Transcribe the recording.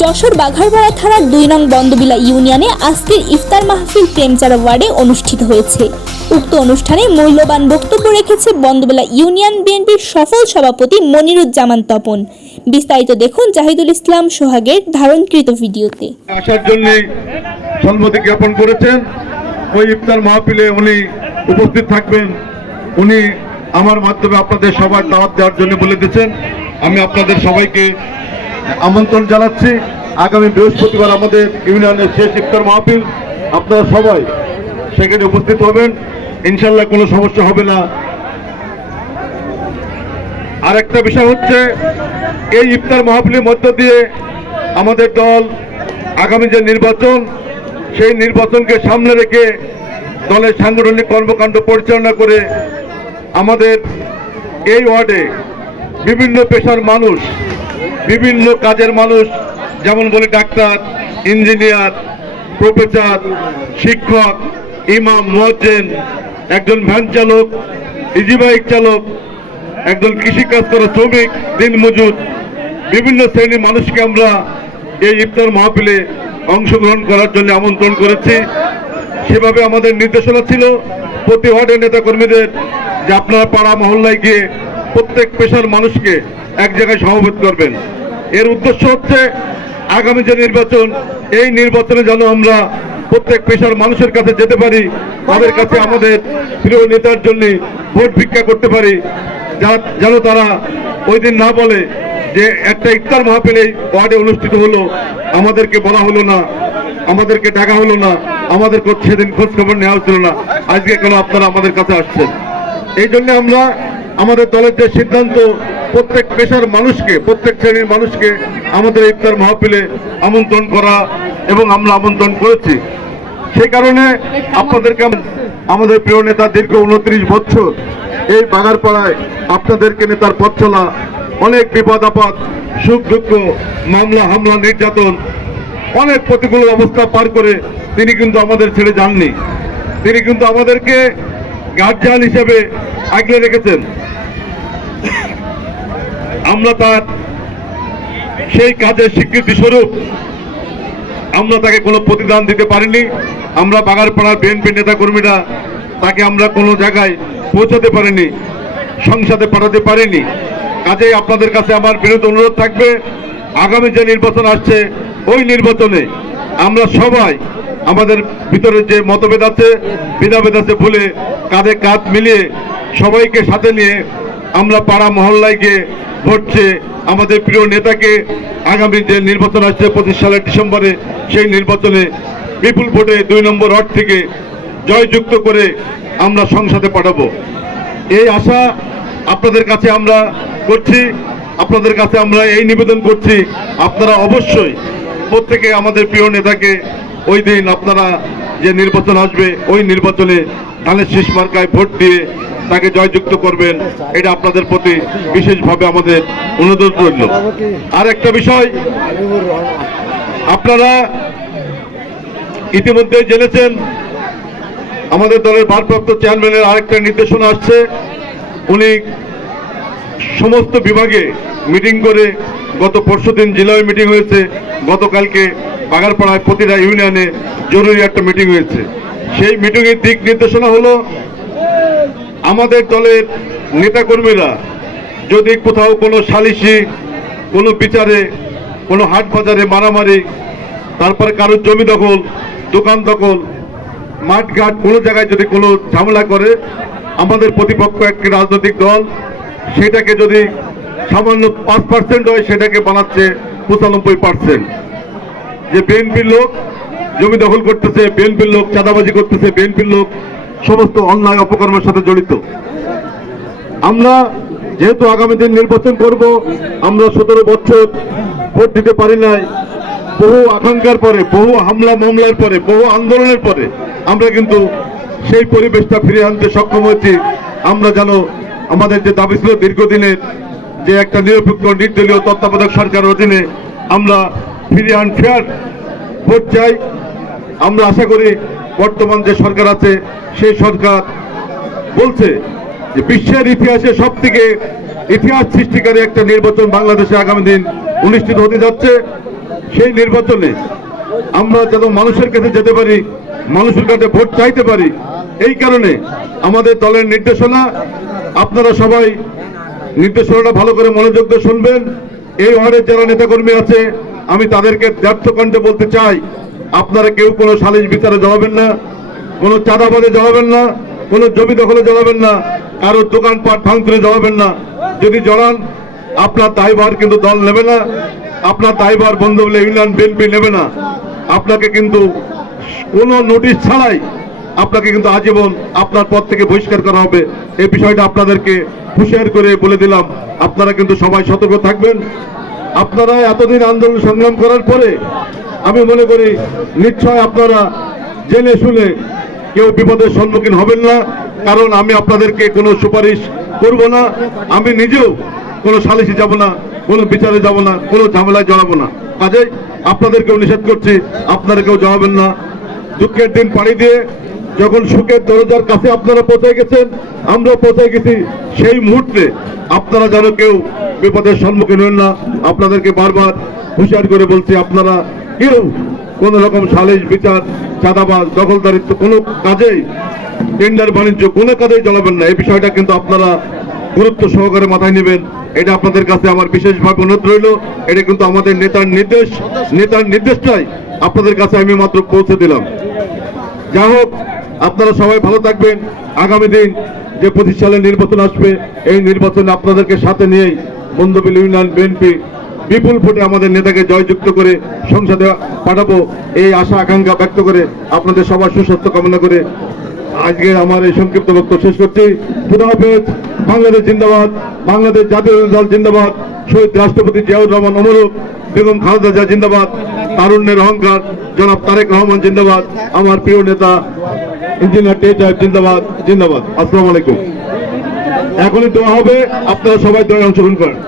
যশোর বাঘারপাড়া থানার ২ নং বন্দবিলা ইউনিয়নে আজকের ইফতার মাহফিল প্রেমচারা ওয়ার্ডে অনুষ্ঠিত হয়েছে। উক্ত অনুষ্ঠানে মূল্যবান বক্তব্য রেখেছে বন্দবিলা ইউনিয়ন বিএনপির সফল সভাপতি মনিরুজ্জামান তপন। বিস্তারিত দেখুন জাহিদুল ইসলাম সোহাগের ধারণকৃত ভিডিওতে। আসার জন্য সম্মতি জ্ঞাপন করেছেন। ওই ইফতার মাহফিলে উনি উপস্থিত থাকবেন। উনি আমার মাধ্যমে আপনাদের সবার দাওয়াত দেওয়ার জন্য বলে দিয়েছেন। আমি আপনাদের সবাইকে আমন্ত্রণ জানাচ্ছি। আগামী বৃহস্পতিবার আমাদের ইউনিয়নের শেষ ইফতার মাহফিল, আপনারা সবাই সেখানে উপস্থিত হবেন। ইনশাল্লাহ কোনো সমস্যা হবে না। আর একটা বিষয় হচ্ছে, এই ইফতার মাহফিলের মধ্য দিয়ে আমাদের দল আগামী যে নির্বাচন, সেই নির্বাচনকে সামনে রেখে দলের সাংগঠনিক কর্মকাণ্ড পরিচালনা করে আমাদের এই ওয়ার্ডে বিভিন্ন পেশার মানুষ, বিভিন্ন কাজের মানুষ, যেমন বলি ডাক্তার, ইঞ্জিনিয়ার, প্রফেসর, শিক্ষক, ইমাম, মুয়াজ্জিন, একজন ভ্যান চালক, ইজি বাইক চালক, একজন কৃষিকাজ করা শ্রমিক, দিনমজুর, বিভিন্ন শ্রেণীর মানুষকে আমরা এই ইফতার মাহফিলে অংশগ্রহণ করার জন্য আমন্ত্রণ করেছি। সেভাবে আমাদের নির্দেশনা ছিল প্রতি ওয়ার্ডের নেতাকর্মীদের যে আপনারা পাড়া মহল্লায় গিয়ে প্রত্যেক পেশার মানুষকে এক জায়গায় সমবেত করবেন। এর উদ্দেশ্য হচ্ছে আগামী যে নির্বাচন, এই নির্বাচনে যেন আমরা প্রত্যেক পেশার মানুষের কাছে যেতে পারি, তাদের কাছে আমাদের প্রিয় নেতার জন্য ভোট ভিক্ষা করতে পারি, যেন তারা ওই দিন না বলে যে একটা ইফতার মাহফিল এই ওয়ার্ডে অনুষ্ঠিত হলো, আমাদেরকে বলা হলো না, আমাদেরকে ডাকা হলো না, আমাদের সেদিন খোঁজ খবর নেওয়া হচ্ছিল না, আজকে কেন আপনারা আমাদের কাছে আসছেন। এই জন্য আমরা আমাদের দলের যে সিদ্ধান্ত, প্রত্যেক পেশার মানুষকে, প্রত্যেক শ্রেণীর মানুষকে আমাদের ইফতার মাহফিলে আমন্ত্রণ করা এবং আমরা আমন্ত্রণ করেছি। সেই কারণে আপনাদেরকে আমাদের প্রিয় নেতা দীর্ঘ 29 বছর এই বাগারপাড়ায় আপনাদেরকে নেতার পথ চলা, অনেক বিপদ আপদ, সুখ দুঃখ, মামলা হামলা, নির্যাতন, অনেক প্রতিকূল অবস্থা পার করে তিনি কিন্তু আমাদের ছেড়ে যাননি। তিনি কিন্তু আমাদেরকে গার্জিয়ান হিসেবে আগলে রেখেছেন। আমরা তার সেই কাজের স্বীকৃতি স্বরূপ আমরা তাকে কোনো প্রতিদান দিতে পারিনি। আমরা বাগারপাড়ার বিএনপি নেতাকর্মীরা তাকে আমরা কোনো জায়গায় পৌঁছাতে পারিনি, সংসদে পাঠাতে পারিনি। কাজেই আপনাদের কাছে আমার বিনীত অনুরোধ থাকবে, আগামী যে নির্বাচন আসছে ওই নির্বাচনে আমরা সবাই আমাদের ভিতরে যে মতভেদ আছে, ভেদাভেদ আছে ভুলে কাঁধে কাঁধ মিলিয়ে সবাইকে সাথে নিয়ে আমরা পাড়া মহল্লায় গিয়ে ভোট চেয়ে আমাদের প্রিয় নেতাকে আগামী যে নির্বাচন আসছে 25 সালের ডিসেম্বরে, সেই নির্বাচনে বিপুল ভোটে 2 নম্বর ওয়ার্ড থেকে জয়যুক্ত করে আমরা সংসদে পাঠাবো। এই আশা আপনাদের কাছে আমরা করছি। আপনাদের কাছে আমরা এই নিবেদন করছি, আপনারা অবশ্যই প্রত্যেকে আমাদের প্রিয় নেতাকে ওই দিন আপনারা যে নির্বাচন আসবে ওই নির্বাচনে ধানের শীষ মার্কায় ভোট দিয়ে তাকে জয়যুক্ত করবেন। এটা আপনাদের প্রতি বিশেষভাবে আমাদের অনুরোধ রইল। আর একটা বিষয়, আপনারা ইতিমধ্যে জেনেছেন আমাদের দলের ভারপ্রাপ্ত চেয়ারম্যানের আরেকটা নির্দেশনা আসছে। উনি সমস্ত বিভাগে মিটিং করে, গত পরশুদিন জেলায় মিটিং হয়েছে, গতকালকে বাগারপাড়ায় প্রতিটা ইউনিয়নে জরুরি একটা মিটিং হয়েছে। সেই মিটিংয়ের দিক নির্দেশনা হলো, আমাদের দলের নেতাকর্মীরা যদি কোথাও কোনো সালিশি, কোনো বিচারে, কোনো হাট বাজারে মারামারি, তারপরে কারোর জমি দখল, দোকান দখল, মাঠঘাট কোনো জায়গায় যদি কোনো ঝামেলা করে, আমাদের প্রতিপক্ষ একটি রাজনৈতিক দল সেটাকে যদি সামান্য 5% হয়, সেটাকে বানাচ্ছে 95%। যে বিএনপির লোক জমি দখল করতেছে, বিএনপির লোক চাঁদাবাজি করতেছে, বিএনপির লোক সমস্ত অন্যায় অপকর্মের সাথে জড়িত। আমরা যেহেতু আগামী দিন নির্বাচন করব, আমরা 17 বছর ভোট দিতে পারি নাই, বহু আকাঙ্ক্ষার পরে, বহু হামলা মামলার পরে, বহু আন্দোলনের পরে আমরা কিন্তু সেই পরিবেশটা ফিরিয়ে আনতে সক্ষম হয়েছি। আমরা যেন আমাদের যে দাবি ছিল দীর্ঘদিনের, যে একটা নিরপেক্ষ নির্দলীয় তত্ত্বাবধায়ক সরকারের অধীনে আমরা ফিরিয়ে ফেয়ার ভোট চাই। আমরা আশা করি বর্তমান যে সরকার আছে সেই সরকার বলছে যে বিশ্বের ইতিহাসে সব থেকে ইতিহাস সৃষ্টিকারী একটা নির্বাচন বাংলাদেশে আগামী দিন অনুষ্ঠিত হতে যাচ্ছে। সেই নির্বাচনে আমরা যেন মানুষের কাছে যেতে পারি, মানুষের কাছে ভোট চাইতে পারি। এই কারণে আমাদের দলের নির্দেশনা, আপনারা সবাই নির্দেশনাটা ভালো করে মনোযোগ দিয়ে শুনবেন। এই ওয়ার্ডের যারা নেতাকর্মী আছে আমি তাদেরকে ব্যর্থ কণ্ঠে বলতে চাই, আপনারা কেউ কোনো সালিশ বিচারে জড়াবেন না, কোনো চাঁদাবাদে জড়াবেন না, কোনো জমি দখলে জড়াবেন না, কারো দোকানপাট ভাঙচুরে জড়াবেন না। যদি জড়ান আপনার দায়ভার কিন্তু দল নেবে না, আপনার দায়ভার বন্ধুবলী ইউনিয়ন বিএনপি নেবে না। আপনাকে কিন্তু কোনো নোটিশ ছাড়াই আপনাকে কিন্তু আজীবন আপনার পদ থেকে বহিষ্কার করা হবে। এই বিষয়টা আপনাদেরকে হুঁশিয়ার করে বলে দিলাম। আপনারা কিন্তু সবাই সতর্ক থাকবেন। আপনারা এতদিন আন্দোলন সংগ্রাম করার পরে আমি মনে করি নিশ্চয় আপনারা জেনে শুনে কেউ বিপদের সম্মুখীন হবেন না, কারণ আমি আপনাদেরকে কোনো সুপারিশ করব না, আমি নিজেও কোনো সালিশে যাব না, কোনো বিচারে যাব না, কোনো ঝামেলায় জড়াবো না। কাজেই আপনাদেরকেও নিষেধ করছি, আপনারা কেউ জড়াবেন না। দুঃখের দিন পাড়ি দিয়ে যখন সুখের দরজার কাছে আপনারা পৌঁছে গেছেন, আমরা পৌঁছে গেছি, সেই মুহূর্তে আপনারা যেন কেউ বিপদের সম্মুখীন হন না। আপনাদেরকে বারবার হুঁশিয়ার করে বলছি, আপনারা কেউ কোন রকম সালিশ বিচার, চাঁদাবাজ, দখলদারিত্ব কোনো কাজেই, টেন্ডার বাণিজ্য কোনো কাজেই জড়াবেন না। এই বিষয়টা কিন্তু আপনারা গুরুত্ব সহকারে মাথায় নেবেন। এটা আপনাদের কাছে আমার বিশেষভাবে অনুরোধ রইল। এটা কিন্তু আমাদের নেতার নির্দেশটাই আপনাদের কাছে আমি মাত্র পৌঁছে দিলাম। যাই হোক, আপনারা সবাই ভালো থাকবেন। আগামী দিন যে 25 সালের নির্বাচন আসবে, এই নির্বাচনে আপনাদেরকে সাথে নিয়েই বন্ধুবলী ইউনিয়ন বিএনপি বিপুল ভোটে আমাদের নেতাকে জয়যুক্ত করে সংসদে পাঠাবো, এই আশা আকাঙ্ক্ষা ব্যক্ত করে আপনাদের সবার সুস্বাস্থ্য কামনা করে আজকে আমার এই সংক্ষিপ্ত বক্তব্য শেষ করছি। খুদা হাফেজ। বাংলাদেশ জিন্দাবাদ, বাংলাদেশ জাতীয় দল জিন্দাবাদ, শহীদ রাষ্ট্রপতি জিয়াউর রহমান অমরক, বেগম খালেদা জিয়া জিন্দাবাদ, তারুণ্যের অহংকার জনাব তারেক রহমান জিন্দাবাদ, আমার প্রিয় নেতা ইঞ্জিনিয়ার টেক জিন্দাবাদ জিন্দাবাদ। আসসালামু আলাইকুম। এখনই দোয়া হবে, আপনারা সবাই দোয়ায় অংশগ্রহণ করেন।